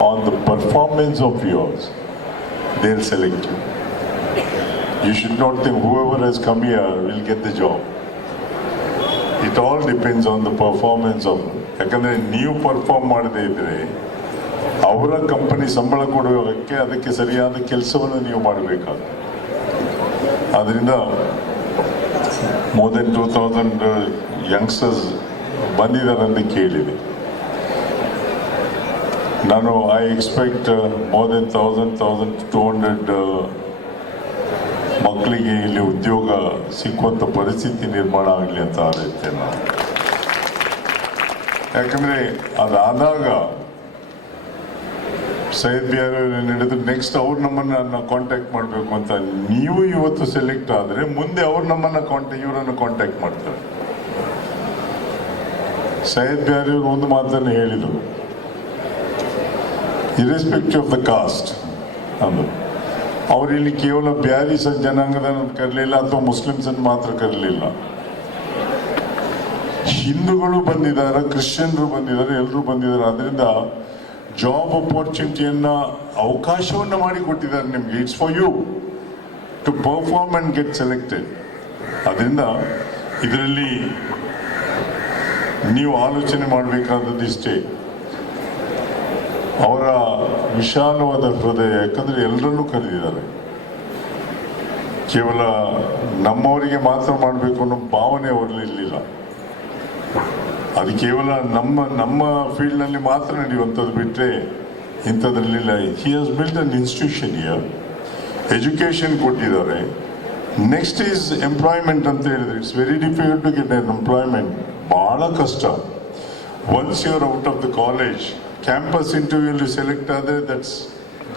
on the performance of yours, they'll select you. You should not think whoever has come here will get the job. It all depends on the performance of ಯಾಕಂದರೆ ನೀವು perform ಮಾಡದೇ ಇದ್ದರೆ ಅವರ company ಸಂಬಳ ಕೊಡುವುದಕ್ಕೆ ಅದಕ್ಕೆ ಸರಿಯಾದ ಕೆಲಸವನ್ನು ನೀವು ಮಾಡಬೇಕಾಗ್ತದೆ ಆದ್ರಿಂದ more than two thousand youngsters ಬಂದಿದ್ದಾರೆ ಅಂತ ಕೇಳಿದೆ ನಾನು I expect more than thousand thousand two hundred ಮಕ್ಕಳಿಗೆ ಇಲ್ಲಿ ಉದ್ಯೋಗ ಸಿಕ್ಕುವಂಥ ಪರಿಸ್ಥಿತಿ ನಿರ್ಮಾಣ ಆಗಲಿ ಅಂತ ಹಾರೈಸ್ತೇನೆ ನಾನು. ಯಾಕಂದರೆ ಅದಾದಾಗ ಸೈಯದ್ ಬಿಹಾರಿ ನಡೆದು ನೆಕ್ಸ್ಟ್ ಅವ್ರು ನಮ್ಮನ್ನ ಕಾಂಟ್ಯಾಕ್ಟ್ ಮಾಡಬೇಕು ಅಂತ. ನೀವು ಇವತ್ತು ಸೆಲೆಕ್ಟ್ ಆದರೆ ಮುಂದೆ ಅವ್ರು ನಮ್ಮನ್ನು ಕಾಂಟ್ಯಾಕ್ಟ್ ಇವರನ್ನು ಕಾಂಟ್ಯಾಕ್ಟ್ ಮಾಡ್ತಾರೆ. ಸೈಯದ್ ಬಿಹಾರಿ ಒಂದು ಮಾತನ್ನು ಹೇಳಿದರು. ಇರೆಸ್ಪೆಕ್ಟಿವ್ ಆಫ್ ದ ಕಾಸ್ಟ್ ಅಂದರು ಅವ್ರು ಇಲ್ಲಿ ಕೇವಲ ಬ್ಯಾರಿ ಸ ಜನಾಂಗದ ಕರಲಿಲ್ಲ ಅಥವಾ ಮುಸ್ಲಿಮ್ಸನ್ನು ಮಾತ್ರ ಕರಲಿಲ್ಲ. ಹಿಂದೂಗಳು ಬಂದಿದ್ದಾರೆ, ಕ್ರಿಶ್ಚಿಯನ್ರು ಬಂದಿದ್ದಾರೆ ಎಲ್ಲರೂ ಬಂದಿದ್ದಾರೆ. ಅದರಿಂದ ಜಾಬ್ ಅಪರ್ಚುನಿಟಿಯನ್ನ ಅವಕಾಶವನ್ನು ಮಾಡಿಕೊಟ್ಟಿದ್ದಾರೆ ನಿಮಗೆ. It's for you to perform and get selected ಅದರಿಂದ ಇದರಲ್ಲಿ ನೀವು ಆಲೋಚನೆ ಮಾಡಬೇಕಾದದ್ದು ಇಷ್ಟೇ ಅವರ ವಿಶಾಲವಾದ ಹೃದಯ, ಯಾಕಂದ್ರೆ ಎಲ್ಲರನ್ನೂ ಕರೆದಿದ್ದಾರೆ. ಕೇವಲ ನಮ್ಮವರಿಗೆ ಮಾತ್ರ ಮಾಡಬೇಕು ಅನ್ನೋ ಭಾವನೆ ಅವರಲ್ಲಿ ಇರಲಿಲ್ಲ. ಅದು ಕೇವಲ ನಮ್ಮ ನಮ್ಮ ಫೀಲ್ಡ್ನಲ್ಲಿ ಮಾತ್ರ ನಡೆಯುವಂಥದ್ದು ಬಿಟ್ಟರೆ ಇಂಥದ್ರಲ್ಲಿಲ್ಲ he has built an institution year education ಕೊಟ್ಟಿದ್ದಾರೆ. ನೆಕ್ಸ್ಟ್ ಈಸ್ ಎಂಪ್ಲಾಯ್ಮೆಂಟ್ ಅಂತ ಹೇಳಿದ್ರೆ it's very difficult to get employment ಭಾಳ ಕಷ್ಟ. Once you're out of the college campus ಇಂಟರ್ವ್ಯೂಲಿ select ಆದರೆ that's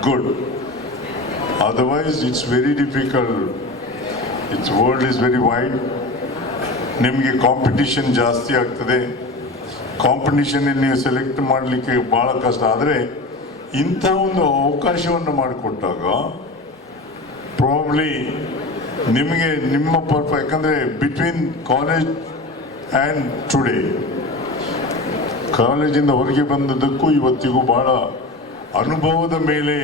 good otherwise it's very difficult it's world is very wide ನಿಮಗೆ competition ಜಾಸ್ತಿ ಆಗ್ತದೆ. ಕಾಂಪಿಟಿಷನಲ್ಲಿ ನೀವು ಸೆಲೆಕ್ಟ್ ಮಾಡಲಿಕ್ಕೆ ಭಾಳ ಕಷ್ಟ. ಆದರೆ, ಇಂಥ ಒಂದು ಅವಕಾಶವನ್ನು ಮಾಡಿಕೊಟ್ಟಾಗ ಪ್ರಾಬ್ಲಿ ನಿಮಗೆ ನಿಮ್ಮ ಪರ್ಫ ಯಾಕಂದರೆ ಬಿಟ್ವೀನ್ ಕಾಲೇಜ್ ಆ್ಯಂಡ್ ಟುಡೇ ಕಾಲೇಜಿಂದ ಹೊರಗೆ ಬಂದದ್ದಕ್ಕೂ ಇವತ್ತಿಗೂ ಬಹಳ ಅನುಭವದ ಮೇಲೆ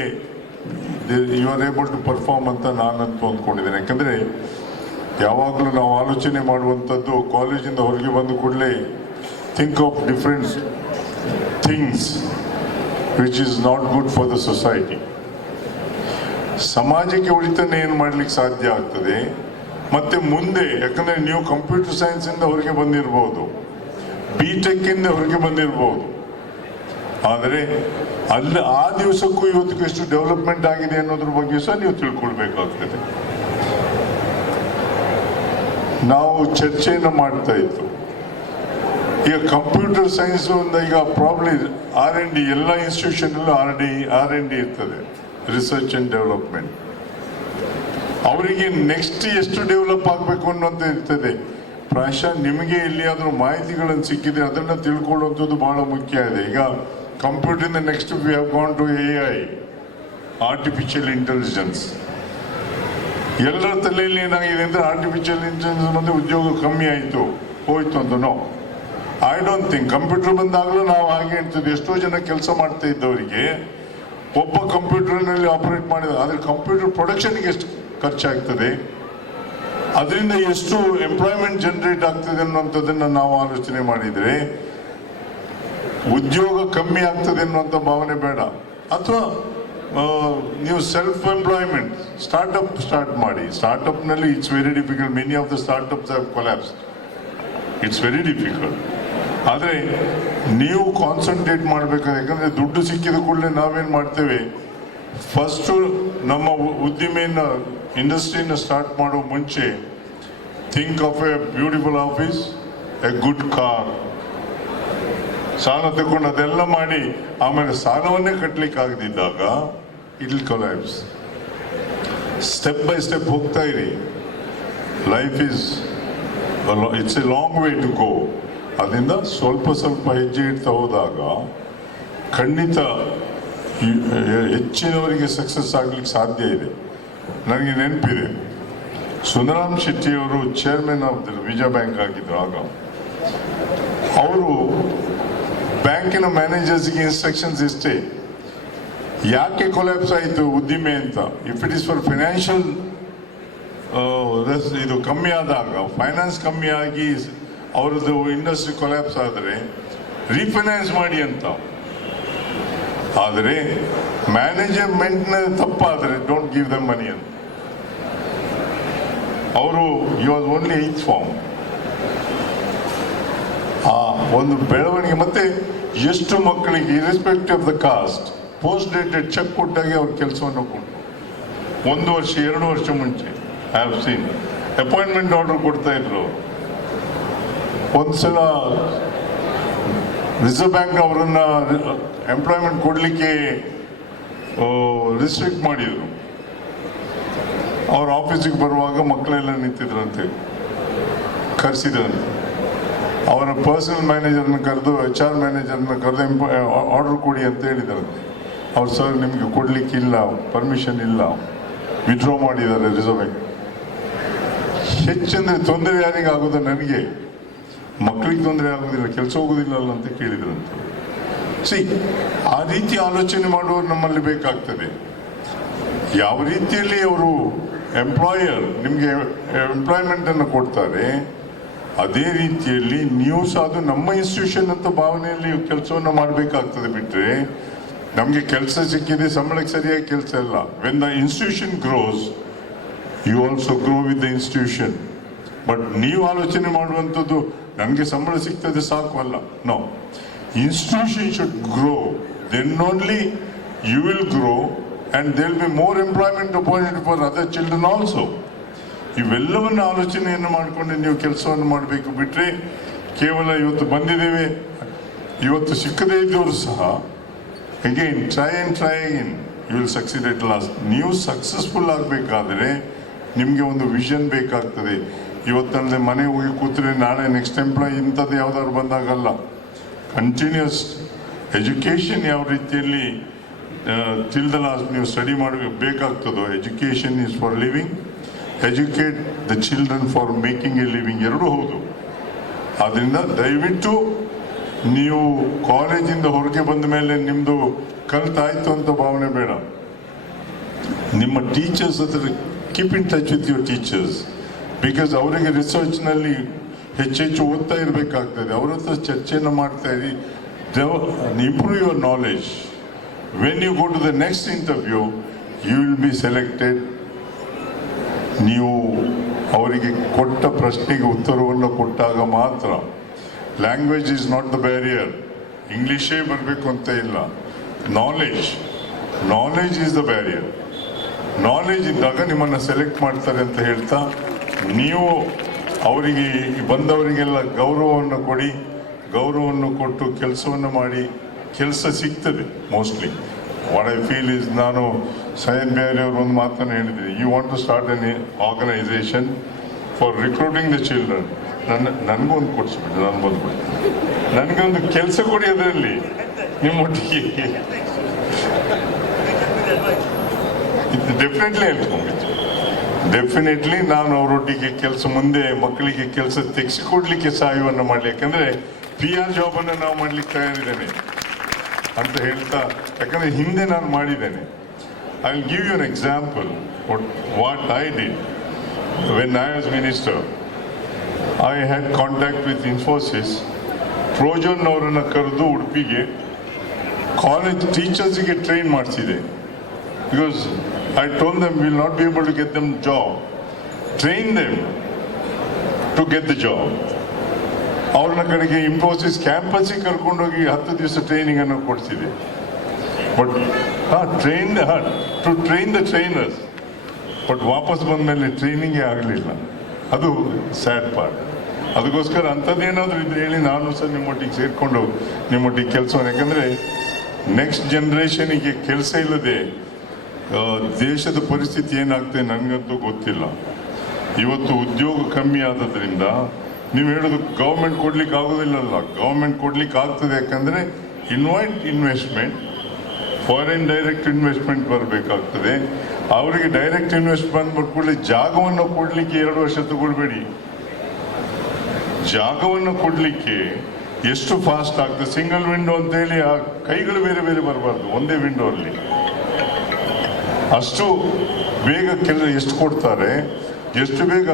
you are able to perform ಅಂತ ನಾನಂತೂ ಅಂದ್ಕೊಂಡಿದ್ದೇನೆ. ಯಾಕಂದರೆ ಯಾವಾಗಲೂ ನಾವು ಆಲೋಚನೆ ಮಾಡುವಂಥದ್ದು ಕಾಲೇಜಿಂದ ಹೊರಗೆ ಬಂದ ಕೂಡಲೇ think of different things which is not good for the society ಸಮಾಜಕ್ಕೆ ಉಳಿತನ ಏನು ಮಾಡ್ಲಿಕ್ಕೆ ಸಾಧ್ಯ ಆಗ್ತದೆ? ಮತ್ತೆ ಮುಂದೆ, ಯಾಕಂದ್ರೆ ನೀವು ಕಂಪ್ಯೂಟರ್ ಸೈನ್ಸ್ ಇಂದ ಹೊರಗೆ ಬಂದಿರಬಹುದು ಬಿ ಟೆಕ್ ಇಂದ ಹೊರಗೆ ಬಂದಿರಬಹುದು ಆದರೆ ಅಲ್ಲಿ, ಆ ದಿವಸಕ್ಕೂ ಇವತ್ತಿಗೂ ಎಷ್ಟು ಡೆವಲಪ್ಮೆಂಟ್ ಆಗಿದೆ ಅನ್ನೋದ್ರ ಬಗ್ಗೆ ಸಹ ನೀವು ತಿಳ್ಕೊಳ್ಬೇಕಾಗ್ತದೆ. ನಾವು ಚರ್ಚೆಯನ್ನು ಮಾಡ್ತಾ ಇತ್ತು ಈಗ ಕಂಪ್ಯೂಟರ್ ಸೈನ್ಸ್ ಈಗ ಪ್ರಾಬ್ಲಮ್ ಆರ್ ಎನ್ ಡಿ ಎಲ್ಲ institution R D R and D ಇರ್ತದೆ. ರಿಸರ್ಚ್ ಅಂಡ್ ಡೆವಲಪ್ಮೆಂಟ್ ಅವರಿಗೆ ನೆಕ್ಸ್ಟ್ ಎಷ್ಟು ಡೆವಲಪ್ ಆಗಬೇಕು ಅನ್ನೋದು ಇರ್ತದೆ. ಪ್ರಾಯಶಃ ನಿಮಗೆ ಎಲ್ಲಿಯಾದರೂ ಮಾಹಿತಿಗಳನ್ನು ಸಿಕ್ಕಿದೆ ಅದನ್ನು ತಿಳ್ಕೊಳ್ಳುವಂಥದ್ದು ಬಹಳ ಮುಖ್ಯ ಇದೆ. ಈಗ computer next we have gone to A I artificial intelligence ಎಲ್ಲರ ತಲೆಯಲ್ಲಿ ಏನಾಗಿದೆ ಅಂದರೆ ಆರ್ಟಿಫಿಷಿಯಲ್ ಇಂಟೆಲಿಜೆನ್ಸ್ ಬಂದು ಉದ್ಯೋಗ ಕಮ್ಮಿ ಆಯಿತು, ಹೋಯ್ತು ಅಂತ no I don't think computer ಬಂದಾಗಲೂ ನಾವು ಹಾಗೆ ಹೇಳ್ತಿದ್ವಿ ಎಷ್ಟೋ ಜನ ಕೆಲಸ ಮಾಡ್ತಾ ಇದ್ದವರಿಗೆ ಒಬ್ಬ ಕಂಪ್ಯೂಟರ್ನಲ್ಲಿ ಆಪರೇಟ್ ಮಾಡಿದ, ಆದರೆ ಕಂಪ್ಯೂಟರ್ ಪ್ರೊಡಕ್ಷನ್ಗೆ ಎಷ್ಟು ಖರ್ಚಾಗ್ತದೆ? ಅದರಿಂದ ಎಷ್ಟು ಎಂಪ್ಲಾಯ್ಮೆಂಟ್ ಜನರೇಟ್ ಆಗ್ತದೆ ಅನ್ನುವಂಥದ್ದನ್ನು ನಾವು ಆಲೋಚನೆ ಮಾಡಿದರೆ, ಉದ್ಯೋಗ ಕಮ್ಮಿ ಆಗ್ತದೆ ಅನ್ನುವಂಥ ಭಾವನೆ ಬೇಡ. ಅಥವಾ ನೀವು ಸೆಲ್ಫ್ ಎಂಪ್ಲಾಯ್ಮೆಂಟ್ ಸ್ಟಾರ್ಟ್ಅಪ್ ಸ್ಟಾರ್ಟ್ ಮಾಡಿ ಸ್ಟಾರ್ಟ್ಅಪ್ನಲ್ಲಿ it's very difficult many of the startups have collapse it's very difficult ಆದರೆ, ನೀವು ಕಾನ್ಸಂಟ್ರೇಟ್ ಮಾಡಬೇಕಾದ್ರೆ, ಯಾಕಂದರೆ ದುಡ್ಡು ಸಿಕ್ಕಿದ ಕೂಡಲೇ ನಾವೇನು ಮಾಡ್ತೇವೆ? ಫಸ್ಟು ನಮ್ಮ ಉದ್ದಿಮೆಯನ್ನು ಇಂಡಸ್ಟ್ರಿನ ಸ್ಟಾರ್ಟ್ ಮಾಡೋ ಮುಂಚೆ think of a beautiful office a good car ಸಾಲ ತಗೊಂಡು ಅದೆಲ್ಲ ಮಾಡಿ, ಆಮೇಲೆ ಸಾಲವನ್ನೇ ಕಟ್ಟಲಿಕ್ಕೆ ಆಗದಿದ್ದಾಗ it collapses step by step ಹೋಗ್ತಾ ಇರಿ. Life is it's a long way to go ಅದರಿಂದ ಸ್ವಲ್ಪ ಸ್ವಲ್ಪ ಹೆಜ್ಜೆ ಇಡ್ತಾ ಹೋದಾಗ, ಖಂಡಿತ ಹೆಚ್ಚಿನವರಿಗೆ ಸಕ್ಸಸ್ ಆಗ್ಲಿಕ್ಕೆ ಸಾಧ್ಯ ಇದೆ. ನನಗೆ ನೆನಪಿದೆ. ಸುಂದರಾಮ್ ಶೆಟ್ಟಿ ಅವರು chairman of the Vijaya bank ಆಗಿದ್ರು ಆಗ. ಅವರು ಬ್ಯಾಂಕಿನ ಮ್ಯಾನೇಜರ್ಸ್ಗೆ ಇನ್ಸ್ಟ್ರಕ್ಷನ್ಸ್ ಇಷ್ಟೇ. ಯಾಕೆ ಕೊಲ್ಯಾಪ್ಸ್ ಆಯಿತು ಉದ್ದಿಮೆ ಅಂತ? If it is for financial ಇದು ಕಮ್ಮಿ ಆದಾಗ ಫೈನಾನ್ಸ್ ಕಮ್ಮಿ ಆಗಿ, ಅವರದ್ದು ಇಂಡಸ್ಟ್ರಿ ಕೊಲ್ಯಾಪ್ಸ್ ಆದರೆ ರೀಫೈನಾನ್ಸ್ ಮಾಡಿ ಅಂತ. ಆದರೆ ಮ್ಯಾನೇಜ್ಮೆಂಟ್ನ ತಪ್ಪಾದರೆ ಡೋಂಟ್ ಗಿವ್ ದಮ್ ಮನಿ ಅಂತ. ಅವರು ಯು ವಾಸ್ ಓನ್ಲಿ ಫಾರ್ಮ್ ಆ ಒಂದು ಬೆಳವಣಿಗೆ, ಮತ್ತೆ ಎಷ್ಟು ಮಕ್ಕಳಿಗೆ irrespect of the caste post dated cheque ಕೊಟ್ಟಾಗೆ ಅವ್ರ ಕೆಲಸವನ್ನು ಕೊಟ್ಟು ಒಂದು ವರ್ಷ, ಎರಡು ವರ್ಷ ಮುಂಚೆ I have seen appointment order ಕೊಡ್ತಾ ಇದ್ರು. ಒಂದ್ಸಲ ರಿಸರ್ವ್ ಬ್ಯಾಂಕ್ ಅವರನ್ನ ಎಂಪ್ಲಾಯ್ಮೆಂಟ್ ಕೊಡಲಿಕ್ಕೆ ರಿಸ್ಟ್ರಿಕ್ಟ್ ಮಾಡಿದರು. ಅವ್ರ ಆಫೀಸಿಗೆ ಬರುವಾಗ ಮಕ್ಕಳೆಲ್ಲ ನಿಂತಿದ್ರಂತೆ ಕರೆಸಿದ್ರಂತೆ. ಅವರ ಪರ್ಸನಲ್ ಮ್ಯಾನೇಜರ್ನ ಕರೆದು ಎಚ್ ಆರ್ ಮ್ಯಾನೇಜರ್ನ ಕರೆದು ಆರ್ಡರ್ ಕೊಡಿ ಅಂತ ಹೇಳಿದ್ರಂತೆ. ಅವ್ರು ಸರ್ ನಿಮಗೆ ಕೊಡ್ಲಿಕ್ಕಿಲ್ಲ ಪರ್ಮಿಷನ್ ಇಲ್ಲ. ವಿಡ್ರಾ ಮಾಡಿದ್ದಾರೆ ರಿಸರ್ವ್ ಹೆಚ್ಚಂದರೆ ತೊಂದರೆ ಯಾರಿಗೆ ಆಗೋದು ನನಗೆ? ಮಕ್ಕಳಿಗೆ ತೊಂದರೆ ಆಗೋದಿಲ್ಲ ಕೆಲಸ ಹೋಗೋದಿಲ್ಲ ಅಲ್ಲ ಅಂತ ಕೇಳಿದ್ರಂತೆ. ಸಿ ಆ ರೀತಿ ಆಲೋಚನೆ ಮಾಡುವವರು ನಮ್ಮಲ್ಲಿ ಬೇಕಾಗ್ತದೆ. ಯಾವ ರೀತಿಯಲ್ಲಿ ಅವರು ಎಂಪ್ಲಾಯರ್ ನಿಮಗೆ ಎಂಪ್ಲಾಯ್ಮೆಂಟನ್ನು ಕೊಡ್ತಾರೆ, ಅದೇ ರೀತಿಯಲ್ಲಿ ನೀವು ಸಹ ಅದು ನಮ್ಮ ಇನ್ಸ್ಟಿಟ್ಯೂಷನ್ ಅಂತ ಭಾವನೆಯಲ್ಲಿ ಕೆಲಸವನ್ನು ಮಾಡಬೇಕಾಗ್ತದೆ ಬಿಟ್ಟರೆ ನಮಗೆ ಕೆಲಸ ಸಿಕ್ಕಿದೆ ಸಂಬಳಕ್ಕೆ ಸರಿಯಾಗಿ ಕೆಲಸ ಇಲ್ಲ. When the institution grows you also grow with the institution but ನೀವು ಆಲೋಚನೆ ಮಾಡುವಂಥದ್ದು ನನಗೆ ಸಂಬಳ ಸಿಗ್ತದೆ ಸಾಕು ಅಲ್ಲ. No institution grow, grow then only you will grow and will be more employment opportunity for other children also ಇವೆಲ್ಲವನ್ನು ಆಲೋಚನೆಯನ್ನು ಮಾಡಿಕೊಂಡು ನೀವು ಕೆಲಸವನ್ನು ಮಾಡಬೇಕು ಬಿಟ್ಟರೆ ಕೇವಲ ಇವತ್ತು ಬಂದಿದ್ದೇವೆ ಇವತ್ತು ಸಿಕ್ಕದೇ ಇದ್ದವರು ಸಹ again try and try again you will succeed at last ನೀವು ಸಕ್ಸಸ್ಫುಲ್ ಆಗಬೇಕಾದ್ರೆ ನಿಮಗೆ ಒಂದು ವಿಷನ್ ಬೇಕಾಗ್ತದೆ. ಇವತ್ತಲ್ಲದೆ ಮನೆ ಹೋಗಿ ಕೂತ್ರೆ ನಾಳೆ ನೆಕ್ಸ್ಟ್ ಎಂಪ್ಲಾಯ್ ಇಂಥದ್ದು ಯಾವ್ದಾದ್ರು ಬಂದಾಗಲ್ಲ. ಕಂಟಿನ್ಯೂಸ್ ಎಜುಕೇಷನ್ ಯಾವ ರೀತಿಯಲ್ಲಿ ದ ನೀವು ಸ್ಟಡಿ ಮಾಡಬೇಕು ಬೇಕಾಗ್ತದೋ education is for living educate the children for making a living ಎರಡೂ ಹೌದು. ಆದ್ದರಿಂದ ದಯವಿಟ್ಟು ನೀವು ಕಾಲೇಜಿಂದ ಹೊರಗೆ ಬಂದ ಮೇಲೆ ನಿಮ್ಮದು ಕಲಿತಾಯಿತು ಅಂತ ಭಾವನೆ ಬೇಡ. ನಿಮ್ಮ ಟೀಚರ್ಸ್ ಹತ್ರ keep in touch with your teachers because ಅವರಿಗೆ ರಿಸರ್ಚ್ನಲ್ಲಿ ಹೆಚ್ಚೆಚ್ಚು ಓದ್ತಾ ಇರಬೇಕಾಗ್ತದೆ. ಅವ್ರ ಹತ್ರ ಚರ್ಚೆಯನ್ನು ಮಾಡ್ತಾ ಇರಿ. Improve your knowledge when you go to the next interview you will be selected ನೀವು ಅವರಿಗೆ ಕೊಟ್ಟ ಪ್ರಶ್ನೆಗೆ ಉತ್ತರವನ್ನು ಕೊಟ್ಟಾಗ ಮಾತ್ರ. Language is not the barrier ಇಂಗ್ಲೀಷೇ ಬರಬೇಕು ಅಂತ ಇಲ್ಲ. Knowledge knowledge is the barrier knowledge ಇದ್ದಾಗ ನಿಮ್ಮನ್ನು ಸೆಲೆಕ್ಟ್ ಮಾಡ್ತಾರೆ ಅಂತ ಹೇಳ್ತಾ, ನೀವು ಅವರಿಗೆ ಬಂದವರಿಗೆಲ್ಲ ಗೌರವವನ್ನು ಕೊಡಿ ಗೌರವವನ್ನು ಕೊಟ್ಟು ಕೆಲಸವನ್ನು ಮಾಡಿ ಕೆಲಸ ಸಿಗ್ತದೆ mostly what I feel is ನಾನು ಸೈಯದ್ ಬೇರೆ ಅವರು ಒಂದು ಮಾತನ್ನು ಹೇಳಿದ್ದೀನಿ. You want to start an organisation for recruiting the children ನನ್ನ ನನಗೂ ಒಂದು ಕೊಡಿಸ್ಬಿಟ್ಟು ನಾನು ಬಂದ್ಬಿಟ್ಟು ನನಗೊಂದು ಕೆಲಸ ಕೊಡಿ ಅದರಲ್ಲಿ. ನಿಮ್ಮೊಟ್ಟಿಗೆ ಡೆಫಿನೆಟ್ಲಿ ಹೇಳ್ಕೊಂಬಿಟ್ಟು ಡೆಫಿನೆಟ್ಲಿ ನಾನು ಅವರೊಟ್ಟಿಗೆ ಕೆಲಸ ಮುಂದೆ ಮಕ್ಕಳಿಗೆ ಕೆಲಸ ತೆಗೆಸಿಕೊಡ್ಲಿಕ್ಕೆ ಸಹಾಯವನ್ನು ಮಾಡಲಿ. ಯಾಕಂದ್ರೆ ಪಿ ಆರ್ ಜಾಬನ್ನು ನಾವು ಮಾಡ್ಲಿಕ್ಕೆ ತಯಾರಿದ್ದೇನೆ ಅಂತ ಹೇಳ್ತಾ, ಯಾಕಂದ್ರೆ ಹಿಂದೆ ನಾನು ಮಾಡಿದ್ದೇನೆ. I will give you an example what I did when I was minister I had contact with Infosys frozen ಅವರನ್ನು ಕರೆದು ಉಡುಪಿಗೆ ಕಾಲೇಜ್ ಟೀಚರ್ಸಿಗೆ train ಮಾಡಿಸಿದೆ. Because I told them will not be able to get them job train them to get the job ಅವ್ರನ್ನ ಕಡೆಗೆ ಇಂಫೋಸಿಸ್ ಕ್ಯಾಂಪಸ್ಸಿಗೆ ಕರ್ಕೊಂಡೋಗಿ ಹತ್ತು ದಿವಸ ಟ್ರೈನಿಂಗ್ ಅನ್ನು ಕೊಡಿಸಿದೆ. ಬಟ್ ಹಾ train to train the trainers but ವಾಪಸ್ ಬಂದ ಮೇಲೆ ಟ್ರೈನಿಂಗೇ ಆಗಲಿಲ್ಲ. ಅದು ಸ್ಯಾಡ್ ಪಾರ್ಟ್ ಅದಕ್ಕೋಸ್ಕರ ಅಂಥದ್ದೇನಾದರೂ ಇದ್ರೆ ಹೇಳಿ ನಾನು ಸಹ ನಿಮ್ಮೊಟ್ಟಿಗೆ ಸೇರಿಕೊಂಡು ನಿಮ್ಮೊಟ್ಟಿಗೆ ಕೆಲಸವನ್ನು ಯಾಕಂದರೆ ನೆಕ್ಸ್ಟ್ ಜನ್ರೇಷನಿಗೆ ಕೆಲಸ ಇಲ್ಲದೆ ದೇಶದ ಪರಿಸ್ಥಿತಿ ಏನಾಗ್ತದೆ ನನಗಂತೂ ಗೊತ್ತಿಲ್ಲ. ಇವತ್ತು ಉದ್ಯೋಗ ಕಮ್ಮಿ ಆದದ್ರಿಂದ ನೀವು ಹೇಳೋದು ಗೌರ್ಮೆಂಟ್ ಕೊಡ್ಲಿಕ್ಕೆ ಆಗೋದಿಲ್ಲಲ್ಲ. ಗೌರ್ಮೆಂಟ್ ಕೊಡ್ಲಿಕ್ಕೆ ಆಗ್ತದೆ ಯಾಕಂದರೆ invite investment foreign direct investment ಬರಬೇಕಾಗ್ತದೆ. ಅವರಿಗೆ ಡೈರೆಕ್ಟ್ ಇನ್ವೆಸ್ಟ್ ಬಂದ್ಬಿಟ್ಟು ಕೂಡಲೇ ಜಾಗವನ್ನು ಕೊಡಲಿಕ್ಕೆ ಎರಡು ವರ್ಷ ತಗೊಳ್ಬೇಡಿ. ಜಾಗವನ್ನು ಕೊಡಲಿಕ್ಕೆ ಎಷ್ಟು ಫಾಸ್ಟ್ ಆಗ್ತದೆ? ಸಿಂಗಲ್ ವಿಂಡೋ ಅಂತೇಳಿ ಆ ಕೈಗಳು ಬೇರೆ ಬೇರೆ ಬರಬಾರ್ದು. ಒಂದೇ ವಿಂಡೋ ಅಲ್ಲಿ. ಅಷ್ಟು ಬೇಗ ಕೆಲ ಎಷ್ಟು ಕೊಡ್ತಾರೆ, ಎಷ್ಟು ಬೇಗ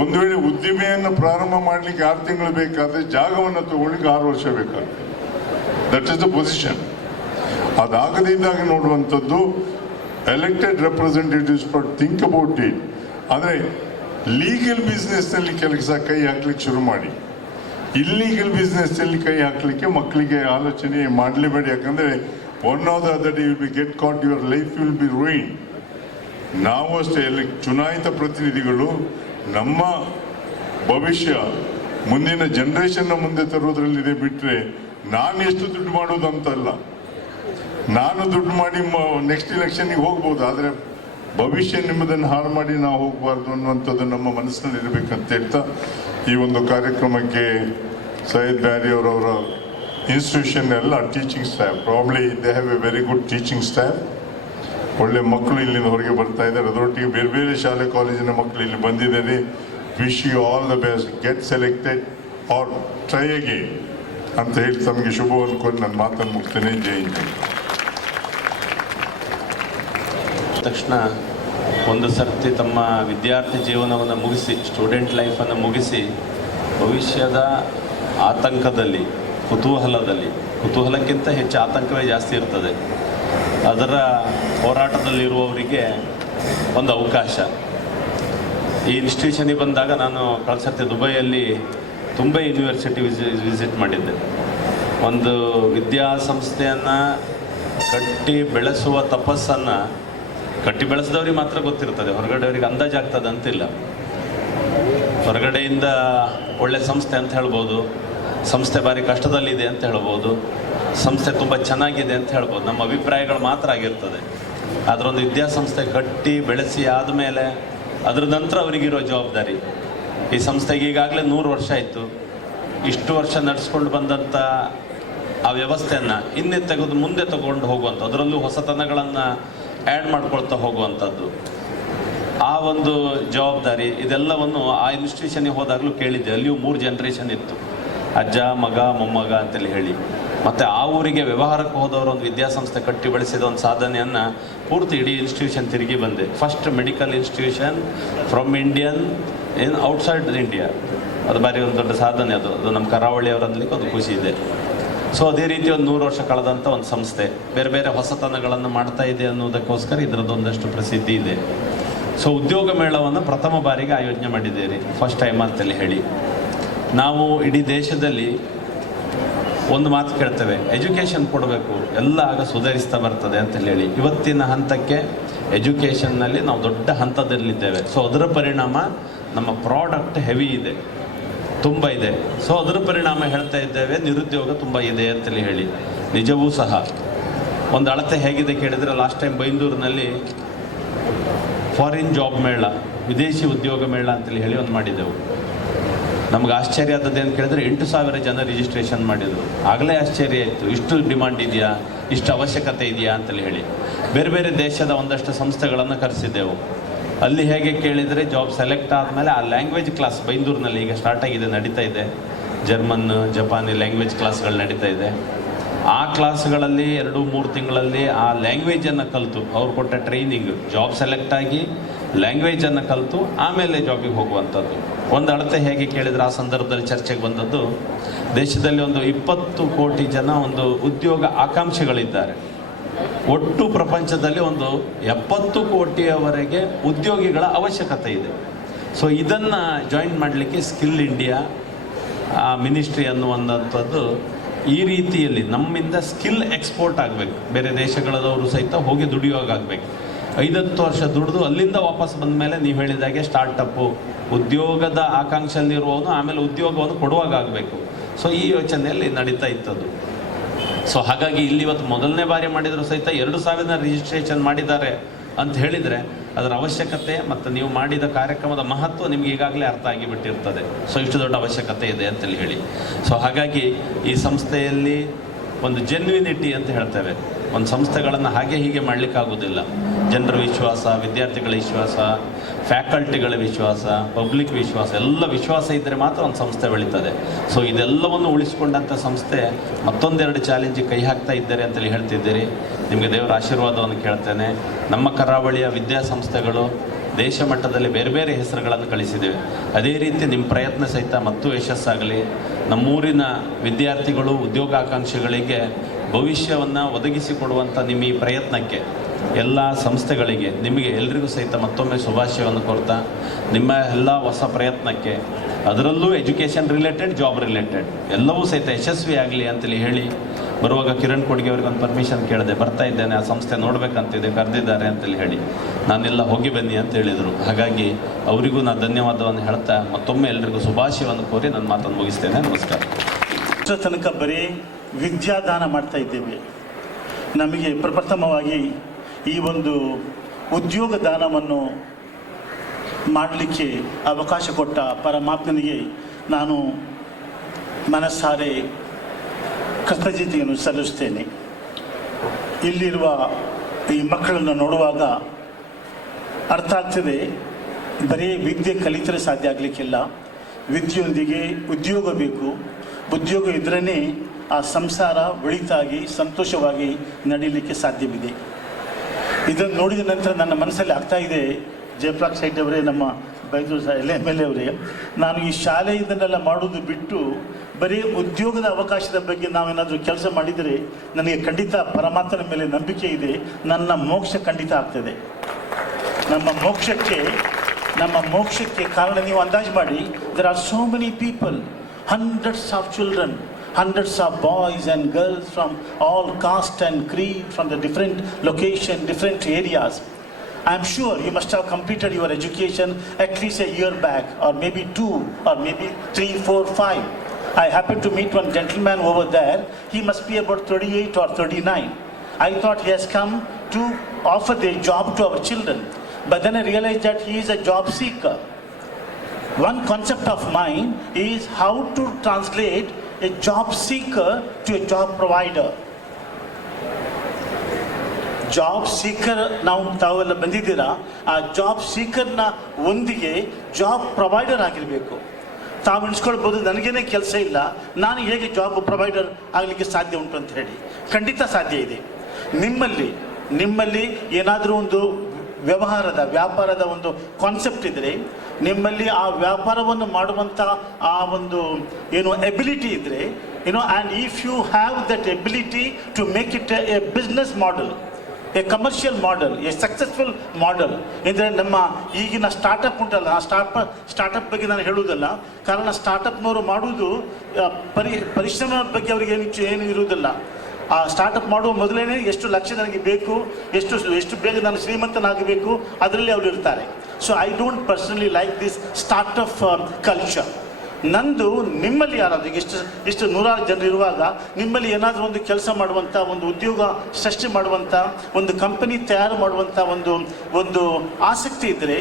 ಒಂದು ವೇಳೆ ಉದ್ದಿಮೆಯನ್ನು ಪ್ರಾರಂಭ ಮಾಡಲಿಕ್ಕೆ ಆರು ತಿಂಗಳು ಬೇಕಾದ್ರೆ ಜಾಗವನ್ನು ತಗೊಳ್ಳಿಕ್ಕೆ ಆರು ವರ್ಷ ಬೇಕಾಗ್ತದೆ ದಟ್ ಇಸ್ ದ ಪೊಸಿಷನ್ ಅದಾಗದಿದ್ದಾಗ ನೋಡುವಂಥದ್ದು elected representatives for think about it ಆದರೆ ಲೀಗಲ್ ಬಿಸ್ನೆಸ್ನಲ್ಲಿ ಕೆಲಸ ಕೈ ಹಾಕ್ಲಿಕ್ಕೆ ಶುರು ಮಾಡಿ. ಇಲ್ಲೀಗಲ್ ಬಿಸ್ನೆಸ್ನಲ್ಲಿ ಕೈ ಹಾಕ್ಲಿಕ್ಕೆ ಮಕ್ಕಳಿಗೆ ಆಲೋಚನೆ ಮಾಡಲೇಬೇಡಿ, ಯಾಕಂದರೆ one of the other will be get caught your life will be ruin ನಾವು ಅಷ್ಟೇ ಎಲ್ಲಿ ಚುನಾಯಿತ ಪ್ರತಿನಿಧಿಗಳು ನಮ್ಮ ಭವಿಷ್ಯ ಮುಂದಿನ ಜನರೇಷನ್ನ ಮುಂದೆ ತರೋದ್ರಲ್ಲಿದೆ ಬಿಟ್ಟರೆ ನಾನು ಎಷ್ಟು ದುಡ್ಡು ಮಾಡೋದಂತಲ್ಲ ನಾನು ದುಡ್ಡು ಮಾಡಿ ನೆಕ್ಸ್ಟ್ ಇಲೆಕ್ಷನ್ಗೆ ಹೋಗ್ಬೋದು, ಆದರೆ ಭವಿಷ್ಯ ನಿಮ್ಮದನ್ನು ಹಾಳು ಮಾಡಿ ನಾವು ಹೋಗಬಾರ್ದು ಅನ್ನುವಂಥದ್ದು ನಮ್ಮ ಮನಸ್ಸಿನಲ್ಲಿ ಇರಬೇಕಂತ ಹೇಳ್ತಾ ಈ ಒಂದು ಕಾರ್ಯಕ್ರಮಕ್ಕೆ ಸೈಯದ್ ಬ್ಯಾರಿ ಅವರವರ ಇನ್ಸ್ಟಿಟ್ಯೂಷನ್ ಎಲ್ಲ teaching staff probably they have a very good teaching staff ಒಳ್ಳೆ ಮಕ್ಕಳು ಇಲ್ಲಿಂದ ಹೊರಗೆ ಬರ್ತಾ ಇದ್ದಾರೆ. ಅದರೊಟ್ಟಿಗೆ ಬೇರೆ ಬೇರೆ ಶಾಲೆ, ಕಾಲೇಜಿನ ಮಕ್ಕಳು ಇಲ್ಲಿ ಬಂದಿದ್ದಾರೆ. Wish you all the best get selected or try again ಅಂತ ಹೇಳಿ ತಮಗೆ ಶುಭವನ್ನು ಕೋರಿ ನನ್ನ ಮಾತನ್ನು ಮುಗ್ತೇನೆ ಜೈ ತಕ್ಷಣ ಒಂದು ಸರ್ತಿ ತಮ್ಮ ವಿದ್ಯಾರ್ಥಿ ಜೀವನವನ್ನು ಮುಗಿಸಿ ಸ್ಟೂಡೆಂಟ್ ಲೈಫನ್ನು ಮುಗಿಸಿ, ಭವಿಷ್ಯದ ಆತಂಕದಲ್ಲಿ ಕುತೂಹಲದಲ್ಲಿ. ಕುತೂಹಲಕ್ಕಿಂತ ಹೆಚ್ಚು ಆತಂಕವೇ ಜಾಸ್ತಿ ಇರ್ತದೆ. ಅದರ ಹೋರಾಟದಲ್ಲಿರುವವರಿಗೆ ಒಂದು ಅವಕಾಶ. ಈ ಇನ್ಸ್ಟಿಟ್ಯೂಷನಿಗೆ ಬಂದಾಗ ನಾನು ಕಳ್ಸತ್ತೆ ದುಬೈಯಲ್ಲಿ ತುಂಬ ಯೂನಿವರ್ಸಿಟಿ ವಿಸಿ ವಿಸಿಟ್ ಮಾಡಿದ್ದೆ. ಒಂದು ವಿದ್ಯಾಸಂಸ್ಥೆಯನ್ನು ಕಟ್ಟಿ ಬೆಳೆಸುವ ತಪಸ್ಸನ್ನು, ಕಟ್ಟಿ ಬೆಳೆಸಿದವ್ರಿಗೆ ಮಾತ್ರ ಗೊತ್ತಿರ್ತದೆ ಹೊರಗಡೆಯವ್ರಿಗೆ ಅಂದಾಜಾಗ್ತದೆ ಅಂತಿಲ್ಲ. ಹೊರಗಡೆಯಿಂದ ಒಳ್ಳೆ ಸಂಸ್ಥೆ ಅಂತ ಹೇಳ್ಬೋದು. ಸಂಸ್ಥೆ ಭಾರಿ ಕಷ್ಟದಲ್ಲಿದೆ ಅಂತ ಹೇಳ್ಬೋದು. ಸಂಸ್ಥೆ ತುಂಬ ಚೆನ್ನಾಗಿದೆ ಅಂತ ಹೇಳ್ಬೋದು. ನಮ್ಮ ಅಭಿಪ್ರಾಯಗಳು ಮಾತ್ರ ಆಗಿರ್ತದೆ. ಅದರೊಂದು ವಿದ್ಯಾಸಂಸ್ಥೆ ಕಟ್ಟಿ ಬೆಳೆಸಿ ಆದಮೇಲೆ ಅದ್ರ ನಂತರ ಅವರಿಗಿರೋ ಜವಾಬ್ದಾರಿ. ಈ ಸಂಸ್ಥೆಗೆ ಈಗಾಗಲೇ ನೂರು ವರ್ಷ ಆಯಿತು. ಇಷ್ಟು ವರ್ಷ ನಡೆಸ್ಕೊಂಡು ಬಂದಂಥ ಆ ವ್ಯವಸ್ಥೆಯನ್ನು ಇನ್ನೆ ತೆಗೆದು ಮುಂದೆ ತಗೊಂಡು ಹೋಗುವಂಥ ಅದರಲ್ಲೂ ಹೊಸತನಗಳನ್ನು ಆ್ಯಡ್ ಮಾಡ್ಕೊಳ್ತಾ ಹೋಗುವಂಥದ್ದು. ಆ ಒಂದು ಜವಾಬ್ದಾರಿ ಇದೆಲ್ಲವನ್ನು ಆ ಇನ್ಸ್ಟಿಟ್ಯೂಷನ್ಗೆ ಹೋದಾಗಲೂ ಕೇಳಿದ್ದೆ. ಅಲ್ಲಿಯೂ ಮೂರು ಜನ್ರೇಷನ್ ಇತ್ತು. ಅಜ್ಜ, ಮಗ, ಮೊಮ್ಮಗ ಅಂತೇಳಿ ಹೇಳಿ. ಮತ್ತು ಆ ಊರಿಗೆ ವ್ಯವಹಾರಕ್ಕೆ ಹೋದವರು ಒಂದು ವಿದ್ಯಾಸಂಸ್ಥೆ ಕಟ್ಟಿ ಬೆಳೆಸಿದ ಒಂದು ಸಾಧನೆಯನ್ನು ಪೂರ್ತಿ ಇಡೀ ಇನ್ಸ್ಟಿಟ್ಯೂಷನ್ ತಿರುಗಿ ಬಂದೆ. First medical institution from Indian in outside India ಅದು ಬಾರಿ ಒಂದು ದೊಡ್ಡ ಸಾಧನೆ ಅದು. ಅದು ನಮ್ಮ ಕರಾವಳಿಯವರು ಒಂದು ಖುಷಿ ಇದೆ. ಸೊ ಅದೇ ರೀತಿ ಒಂದು ನೂರು ವರ್ಷ ಕಳೆದಂಥ ಒಂದು ಸಂಸ್ಥೆ. ಬೇರೆ ಬೇರೆ ಹೊಸತನಗಳನ್ನು ಮಾಡ್ತಾ ಇದೆ ಅನ್ನೋದಕ್ಕೋಸ್ಕರ ಇದರದ್ದೊಂದಷ್ಟು ಪ್ರಸಿದ್ಧಿ ಇದೆ. ಸೊ ಉದ್ಯೋಗ ಮೇಳವನ್ನು ಪ್ರಥಮ ಬಾರಿಗೆ ಆಯೋಜನೆ ಮಾಡಿದ್ದೀರಿ ಫಸ್ಟ್ ಟೈಮ್ ಅಂತೇಳಿ ಹೇಳಿ. ನಾವು ಇಡೀ ದೇಶದಲ್ಲಿ ಒಂದು ಮಾತು ಕೇಳ್ತೇವೆ ಎಜುಕೇಷನ್ ಕೊಡಬೇಕು, ಎಲ್ಲ ಆಗ ಸುಧಾರಿಸ್ತಾ ಬರ್ತದೆ ಅಂತ ಹೇಳಿ. ಇವತ್ತಿನ ಹಂತಕ್ಕೆ ಎಜುಕೇಷನ್ನಲ್ಲಿ ನಾವು ದೊಡ್ಡ ಹಂತದಲ್ಲಿದ್ದೇವೆ. ಸೊ ಅದರ ಪರಿಣಾಮ ನಮ್ಮ ಪ್ರಾಡಕ್ಟ್ ಹೆವಿ ಇದೆ, ತುಂಬ ಇದೆ. ಸೊ ಅದರ ಪರಿಣಾಮ ಹೇಳ್ತಾ ಇದ್ದೇವೆ, ನಿರುದ್ಯೋಗ ತುಂಬ ಇದೆ ಅಂತೇಳಿ ಹೇಳಿ. ನಿಜವೂ ಸಹ. ಒಂದು ಅಳತೆ ಹೇಗಿದೆ ಕೇಳಿದರೆ ಲಾಸ್ಟ್ ಟೈಮ್ ಬೈಂದೂರಿನಲ್ಲಿ ಫಾರಿನ್ ಜಾಬ್ ಮೇಳ, ವಿದೇಶಿ ಉದ್ಯೋಗ ಮೇಳ ಅಂತೇಳಿ ಹೇಳಿ ಒಂದು ಮಾಡಿದ್ದೆವು. ನಮ್ಗೆ ಆಶ್ಚರ್ಯ ಆದದ್ದು ಏನು ಕೇಳಿದ್ರೆ ಎಂಟು ಸಾವಿರ ಜನ ರಿಜಿಸ್ಟ್ರೇಷನ್ ಮಾಡಿದರು. ಆಗಲೇ ಆಶ್ಚರ್ಯ ಆಯಿತು. ಇಷ್ಟು ಡಿಮಾಂಡ್ ಇದೆಯಾ? ಇಷ್ಟು ಅವಶ್ಯಕತೆ ಇದೆಯಾ ಅಂತೇಳಿ ಹೇಳಿ. ಬೇರೆ ಬೇರೆ ದೇಶದ ಒಂದಷ್ಟು ಸಂಸ್ಥೆಗಳನ್ನು ಕರೆಸಿದ್ದೆವು. ಅಲ್ಲಿ ಹೇಗೆ ಕೇಳಿದರೆ ಜಾಬ್ ಸೆಲೆಕ್ಟ್ ಆದಮೇಲೆ ಆ ಲ್ಯಾಂಗ್ವೇಜ್ ಕ್ಲಾಸ್ ಬೈಂದೂರಿನಲ್ಲಿ ಈಗ ಸ್ಟಾರ್ಟ್ ಆಗಿದೆ, ನಡೀತಾ ಇದೆ. ಜರ್ಮನ್ ಜಪಾನಿ ಲ್ಯಾಂಗ್ವೇಜ್ ಕ್ಲಾಸ್ಗಳು ನಡೀತಾ ಇದೆ. ಆ ಕ್ಲಾಸ್ಗಳಲ್ಲಿ ಎರಡು, ಮೂರು ತಿಂಗಳಲ್ಲಿ ಆ ಲ್ಯಾಂಗ್ವೇಜನ್ನು ಕಲಿತು. ಅವ್ರು ಕೊಟ್ಟ ಟ್ರೈನಿಂಗ್ ಜಾಬ್ ಸೆಲೆಕ್ಟ್ ಆಗಿ ಲ್ಯಾಂಗ್ವೇಜನ್ನು ಕಲಿತು, ಆಮೇಲೆ ಜಾಬಿಗೆ ಹೋಗುವಂಥದ್ದು. ಒಂದು ಅಳತೆ ಹೇಗೆ ಕೇಳಿದ್ರೆ ಆ ಸಂದರ್ಭದಲ್ಲಿ ಚರ್ಚೆಗೆ ಬಂದದ್ದು, ದೇಶದಲ್ಲಿ ಒಂದು ಇಪ್ಪತ್ತು ಕೋಟಿ ಜನ ಒಂದು ಉದ್ಯೋಗ ಆಕಾಂಕ್ಷಿಗಳಿದ್ದಾರೆ. ಒಟ್ಟು ಪ್ರಪಂಚದಲ್ಲಿ ಒಂದು ಎಪ್ಪತ್ತು ಕೋಟಿಯವರೆಗೆ ಉದ್ಯೋಗಿಗಳ ಅವಶ್ಯಕತೆ ಇದೆ. ಸೊ ಇದನ್ನು ಜಾಯಿನ್ ಮಾಡಲಿಕ್ಕೆ ಸ್ಕಿಲ್ ಇಂಡಿಯಾ ಮಿನಿಸ್ಟ್ರಿ ಅನ್ನುವಂಥದ್ದು ಈ ರೀತಿಯಲ್ಲಿ ನಮ್ಮಿಂದ ಸ್ಕಿಲ್ ಎಕ್ಸ್ಪೋರ್ಟ್ ಆಗಬೇಕು. ಬೇರೆ ದೇಶಗಳದವರು ಸಹಿತ ಹೋಗಿ ದುಡಿಯೋಗಾಗಬೇಕು. ಐದತ್ತು ವರ್ಷ ದುಡಿದು ಅಲ್ಲಿಂದ ವಾಪಸ್ ಬಂದ ಮೇಲೆ ನೀವು ಹೇಳಿದಾಗೆ ಸ್ಟಾರ್ಟಪ್ಪು ಉದ್ಯೋಗದ ಆಕಾಂಕ್ಷೆಯಲ್ಲಿರುವವನು ಆಮೇಲೆ ಉದ್ಯೋಗವನ್ನು ಕೊಡುವಾಗ ಆಗಬೇಕು. ಸೊ ಈ ಯೋಚನೆಯಲ್ಲಿ ನಡೀತಾ ಇತ್ತದು ಸೊ ಹಾಗಾಗಿ ಇಲ್ಲಿ ಇವತ್ತು ಮೊದಲನೇ ಬಾರಿ ಮಾಡಿದರೂ ಸಹಿತ ಎರಡು ಸಾವಿರ ರಿಜಿಸ್ಟ್ರೇಷನ್ ಮಾಡಿದ್ದಾರೆ ಅಂತ ಹೇಳಿದರೆ ಅದರ ಅವಶ್ಯಕತೆ ಮತ್ತು ನೀವು ಮಾಡಿದ ಕಾರ್ಯಕ್ರಮದ ಮಹತ್ವ ನಿಮ್ಗೆ ಈಗಾಗಲೇ ಅರ್ಥ ಆಗಿಬಿಟ್ಟಿರ್ತದೆ. ಸೊ ಇಷ್ಟು ದೊಡ್ಡ ಅವಶ್ಯಕತೆ ಇದೆ ಅಂತೇಳಿ ಹೇಳಿ. ಸೊ ಹಾಗಾಗಿ ಈ ಸಂಸ್ಥೆಯಲ್ಲಿ ಒಂದು ಜೆನ್ವಿನಿಟಿ ಅಂತ ಹೇಳ್ತೇವೆ. ಒಂದು ಸಂಸ್ಥೆಗಳನ್ನು ಹಾಗೆ ಹೀಗೆ ಮಾಡಲಿಕ್ಕಾಗೋದಿಲ್ಲ. ಜನರ ವಿಶ್ವಾಸ, ವಿದ್ಯಾರ್ಥಿಗಳ ವಿಶ್ವಾಸ, ಫ್ಯಾಕಲ್ಟಿಗಳ ವಿಶ್ವಾಸ, ಪಬ್ಲಿಕ್ ವಿಶ್ವಾಸ, ಎಲ್ಲ ವಿಶ್ವಾಸ ಇದ್ದರೆ ಮಾತ್ರ ಒಂದು ಸಂಸ್ಥೆ ಬೆಳೀತದೆ. ಸೊ ಇದೆಲ್ಲವನ್ನು ಉಳಿಸಿಕೊಂಡಂಥ ಸಂಸ್ಥೆ ಮತ್ತೊಂದೆರಡು ಚಾಲೆಂಜಿಗೆ ಕೈ ಹಾಕ್ತಾ ಇದ್ದಾರೆ ಅಂತೇಳಿ ಹೇಳ್ತಿದ್ದೀರಿ. ನಿಮಗೆ ದೇವರ ಆಶೀರ್ವಾದವನ್ನು ಕೇಳ್ತೇನೆ. ನಮ್ಮ ಕರಾವಳಿಯ ವಿದ್ಯಾಸಂಸ್ಥೆಗಳು ದೇಶ ಮಟ್ಟದಲ್ಲಿ ಬೇರೆ ಬೇರೆ ಹೆಸರುಗಳನ್ನು ಕಳಿಸಿದ್ದೇವೆ ಅದೇ ರೀತಿ ನಿಮ್ಮ ಪ್ರಯತ್ನ ಸಹಿತ ಮತ್ತು ಯಶಸ್ಸಾಗಲಿ. ನಮ್ಮೂರಿನ ವಿದ್ಯಾರ್ಥಿಗಳು, ಉದ್ಯೋಗಾಕಾಂಕ್ಷಿಗಳಿಗೆ ಭವಿಷ್ಯವನ್ನು ಒದಗಿಸಿಕೊಡುವಂಥ ನಿಮ್ಮ ಈ ಪ್ರಯತ್ನಕ್ಕೆ ಎಲ್ಲ ಸಂಸ್ಥೆಗಳಿಗೆ, ನಿಮಗೆ ಎಲ್ರಿಗೂ ಸಹಿತ ಮತ್ತೊಮ್ಮೆ ಶುಭಾಶಯವನ್ನು ಕೊಡ್ತಾ ನಿಮ್ಮ ಎಲ್ಲ ಹೊಸ ಪ್ರಯತ್ನಕ್ಕೆ, ಅದರಲ್ಲೂ ಎಜುಕೇಷನ್ ರಿಲೇಟೆಡ್, ಜಾಬ್ ರಿಲೇಟೆಡ್, ಎಲ್ಲವೂ ಸಹಿತ ಯಶಸ್ವಿ ಆಗಲಿ ಅಂತೇಳಿ ಹೇಳಿ, ಬರುವಾಗ ಕಿರಣ್ ಕೊಡುಗೆ ಅವ್ರಿಗೆ ಒಂದು ಪರ್ಮಿಷನ್ ಕೇಳಿದೆ ಬರ್ತಾ ಇದ್ದೇನೆ, ಆ ಸಂಸ್ಥೆ ನೋಡಬೇಕಂತಿದೆ ಕರೆದಿದ್ದಾರೆ ಅಂತೇಳಿ ಹೇಳಿ, ನಾನೆಲ್ಲ ಹೋಗಿ ಬನ್ನಿ ಅಂತ ಹೇಳಿದರು. ಹಾಗಾಗಿ ಅವರಿಗೂ ನಾನು ಧನ್ಯವಾದವನ್ನು ಹೇಳ್ತಾ, ಮತ್ತೊಮ್ಮೆ ಎಲ್ರಿಗೂ ಶುಭಾಶಯವನ್ನು ಕೋರಿ ನನ್ನ ಮಾತನ್ನು ಮುಗಿಸ್ತೇನೆ. ನಮಸ್ಕಾರ. ತನಕ ಬರೀ ವಿದ್ಯಾದಾನ ಮಾಡ್ತಾ ಇದ್ದೇವೆ. ನಮಗೆ ಪ್ರಪ್ರಥಮವಾಗಿ ಈ ಒಂದು ಉದ್ಯೋಗ ದಾನವನ್ನು ಮಾಡಲಿಕ್ಕೆ ಅವಕಾಶ ಕೊಟ್ಟ ಪರಮಾತ್ಮನಿಗೆ ನಾನು ಮನಸ್ಸಾರೆ ಕೃತಜ್ಞತೆಯನ್ನು ಸಲ್ಲಿಸ್ತೇನೆ ಇಲ್ಲಿರುವ ಈ ಮಕ್ಕಳನ್ನು ನೋಡುವಾಗ ಅರ್ಥ ಆಗ್ತದೆ, ಬರೀ ವಿದ್ಯೆ ಕಲಿತರೆ ಸಾಧ್ಯ ಆಗಲಿಕ್ಕಿಲ್ಲ. ವಿದ್ಯೆಯೊಂದಿಗೆ ಉದ್ಯೋಗ ಬೇಕು. ಉದ್ಯೋಗ ಇದ್ರೇ ಆ ಸಂಸಾರ ಒಳಿತಾಗಿ, ಸಂತೋಷವಾಗಿ ನಡೀಲಿಕ್ಕೆ ಸಾಧ್ಯವಿದೆ. ಇದನ್ನು ನೋಡಿದ ನಂತರ ನನ್ನ ಮನಸ್ಸಲ್ಲಿ ಆಗ್ತಾ ಇದೆ ಜಯಪ್ರಕಾಶ್ ಶೆಟ್ಟಿ ಅವರೇ, ನಮ್ಮ Baindur L M L A ಅವರೇ, ನಾನು ಈ ಶಾಲೆ ಇದನ್ನೆಲ್ಲ ಮಾಡೋದು ಬಿಟ್ಟು ಬರೀ ಉದ್ಯೋಗದ ಅವಕಾಶದ ಬಗ್ಗೆ ನಾವೇನಾದರೂ ಕೆಲಸ ಮಾಡಿದರೆ ನನಗೆ ಖಂಡಿತ ಪರಮಾತ್ಮನ ಮೇಲೆ ನಂಬಿಕೆ ಇದೆ, ನನ್ನ ಮೋಕ್ಷ ಖಂಡಿತ ಆಗ್ತದೆ. ನಮ್ಮ ಮೋಕ್ಷಕ್ಕೆ ನಮ್ಮ ಮೋಕ್ಷಕ್ಕೆ ಕಾರಣ ನೀವು ಅಂದಾಜು ಮಾಡಿ there are so many people hundreds of children hundreds of boys and girls from all caste and creed from the different location, different areas. I'm sure you must have completed your education at least a year back, or maybe two, or maybe three, four, five. I happened to meet one gentleman over there. He must be about 38 or 39. I thought he has come to offer the job to our children. But then I realized that he is a job seeker. One concept of mine is how to translate a job seeker to a job provider. Job seeker ನಾವು ತಾವೆಲ್ಲ ಬಂದಿದ್ದೀರಾ? ಆ job ಸೀಕರ್ನ ಒಂದಿಗೆ job provider ಆಗಿರಬೇಕು. ತಾವು ಎಣಿಸ್ಕೊಳ್ಬೋದು ನನಗೇನೆ ಕೆಲಸ ಇಲ್ಲ. ನಾನು ಹೇಗೆ ಜಾಬ್ ಪ್ರೊವೈಡರ್ ಆಗಲಿಕ್ಕೆ ಸಾಧ್ಯ ಉಂಟು ಅಂತ ಹೇಳಿ. ಖಂಡಿತ ಸಾಧ್ಯ ಇದೆ. ನಿಮ್ಮಲ್ಲಿ ನಿಮ್ಮಲ್ಲಿ ಏನಾದರೂ ಒಂದು ವ್ಯವಹಾರದ, ವ್ಯಾಪಾರದ ಒಂದು ಕಾನ್ಸೆಪ್ಟ್ ಇದ್ದರೆ ನಿಮ್ಮಲ್ಲಿ ಆ ವ್ಯಾಪಾರವನ್ನು ಮಾಡುವಂಥ ಆ ಒಂದು, ಏನು ಎಬಿಲಿಟಿ ಇದ್ದರೆ you know and if you have that ability to make it a business model a commercial model a successful model ಅಂದರೆ ನಮ್ಮ ಈಗಿನ ಸ್ಟಾರ್ಟಪ್ ಉಂಟಲ್ಲ, ಆ ಸ್ಟಾರ್ಟ್ ಸ್ಟಾರ್ಟಪ್ ಬಗ್ಗೆ ನಾನು ಹೇಳುವುದಲ್ಲ, ಕಾರಣ ಸ್ಟಾರ್ಟಪ್ನವರು ಮಾಡುವುದು ಪರಿ ಪರಿಶ್ರಮ ಬಗ್ಗೆ ಅವರಿಗೆ ಏನು ಏನು ಇರುವುದಿಲ್ಲ. ಆ ಸ್ಟಾರ್ಟಪ್ ಮಾಡುವ ಮೊದಲೇ ಎಷ್ಟು ಲಕ್ಷ ನನಗೆ ಬೇಕು, ಎಷ್ಟು ಎಷ್ಟು ಬೇಗ ನಾನು ಶ್ರೀಮಂತನಾಗಬೇಕು, ಅದರಲ್ಲಿ ಅವರು ಇರ್ತಾರೆ. So I don't personally like this startup culture ನಂದು ನಿಮ್ಮಲ್ಲಿ ಯಾರಾದರೂ ಎಷ್ಟು ಇಷ್ಟು ನೂರಾರು ಜನರು ಇರುವಾಗ ನಿಮ್ಮಲ್ಲಿ ಏನಾದರೂ ಒಂದು ಕೆಲಸ ಮಾಡುವಂಥ ಒಂದು ಉದ್ಯೋಗ ಸೃಷ್ಟಿ ಮಾಡುವಂಥ ಒಂದು ಕಂಪನಿ ತಯಾರು ಮಾಡುವಂಥ ಒಂದು ಒಂದು ಆಸಕ್ತಿ ಇದ್ದರೆ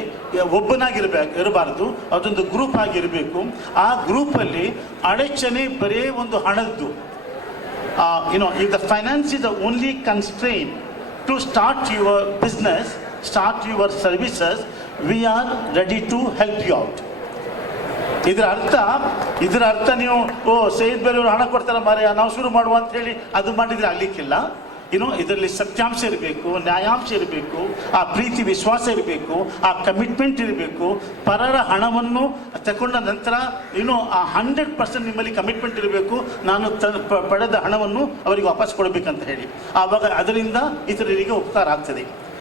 ಒಬ್ಬನಾಗಿರ್ಬೇಕು ಇರಬಾರ್ದು, ಅದೊಂದು ಗ್ರೂಪ್ ಆಗಿರಬೇಕು. ಆ ಗ್ರೂಪಲ್ಲಿ ಅಡಚಣೆ ಬರೇ ಒಂದು ಹಣದ್ದು. You know, if the finance is the only constraint to start your business, start your services, we are ready to help you out. ಇದರ ಅರ್ಥ ಇದರ ಅರ್ಥ ನೀವು ಓ ಸೇದ್ ಬೇರೆಯವರು ಹಣ ಕೊಡ್ತಾರೆ ಮಾರೆ ನಾವು ಶುರು ಮಾಡುವ ಅಂತ ಹೇಳಿ ಅದು ಮಾಡಿದ್ರೆ ಆಗ್ಲಿಕ್ಕಿಲ್ಲ ಏನೋ ಇದರಲ್ಲಿ ಸತ್ಯಾಂಶ ಇರಬೇಕು, ನ್ಯಾಯಾಂಶ ಇರಬೇಕು, ಆ ಪ್ರೀತಿ, ವಿಶ್ವಾಸ ಇರಬೇಕು, ಆ ಕಮಿಟ್ಮೆಂಟ್ ಇರಬೇಕು, ಪರರ ಹಣವನ್ನು ತಗೊಂಡ ನಂತರ ಏನೋ ಆ ಹಂಡ್ರೆಡ್ ಪರ್ಸೆಂಟ್ ನಿಮ್ಮಲ್ಲಿ ಕಮಿಟ್ಮೆಂಟ್ ಇರಬೇಕು, ನಾನು ತ ಪಡೆದ ಹಣವನ್ನು ಅವರಿಗೆ ವಾಪಸ್ ಕೊಡಬೇಕಂತ ಹೇಳಿ. ಆವಾಗ ಅದರಿಂದ ಇತರರಿಗೆ ಉಪಕಾರ ಆಗ್ತದೆ.